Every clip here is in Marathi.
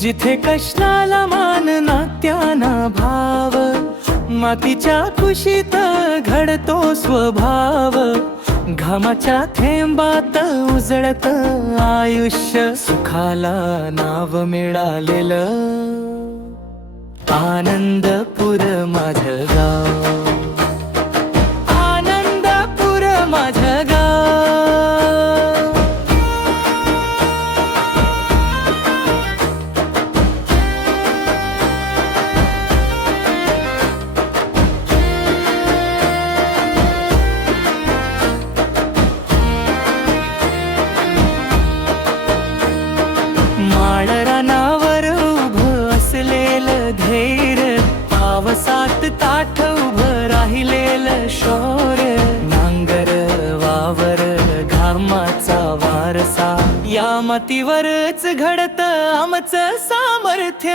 जिथे कष्टाला मान नात्याना भाव मातीच्या कुशीत घडतो स्वभाव घामाच्या थेंबात उजळत आयुष्य सुखाला नाव मिळालेलं. आनंदपुर माझ ताठ उभं राहिलेलं शौर नांगर वावर घामाचा वारसा. या मातीवरच घडत आमचं सामर्थ्य.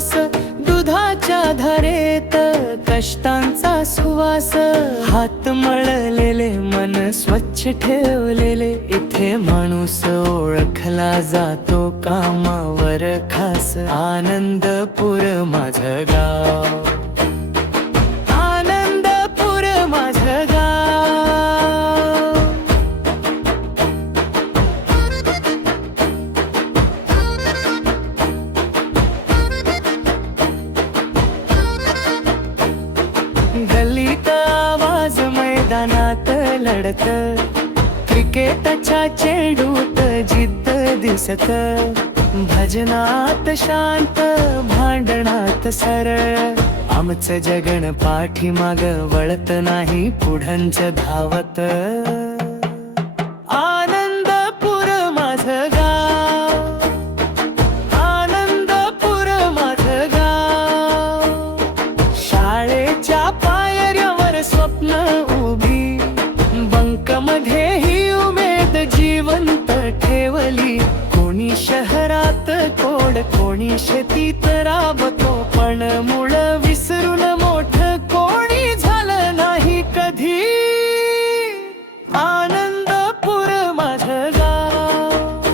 श्वास दुधाच्या धारेत कष्टांचा सुवास. हात मळलेले मन स्वच्छ ठेवलेले इथे माणूस ओळखला जातो कामावर खास. आनंदपुर माझं गाव. मैदानात लढत क्रिकेटच्या चेंडूत जिद्द दिसत भजनात शांत भांडणात सरळ आमचं जगण पाठीमाग वळत नाही पुढंच धावत. कोणी शेतीत राबतो पण मुळ विसरून मोठ कोणी झालं नाही कधी. आनंदपूर माझं गाव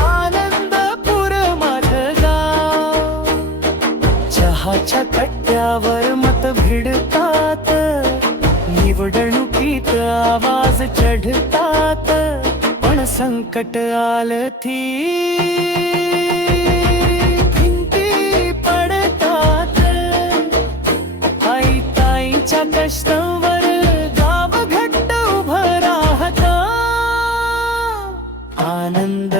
आनंदपूर माझं गाव. चहाच्या कट्ट्यावर मत भिडतात निवडणुकीत आवाज चढतात पण संकट आलं थी त्यांच्या कष्टावर गाव घट्ट उभं राहत. आनंद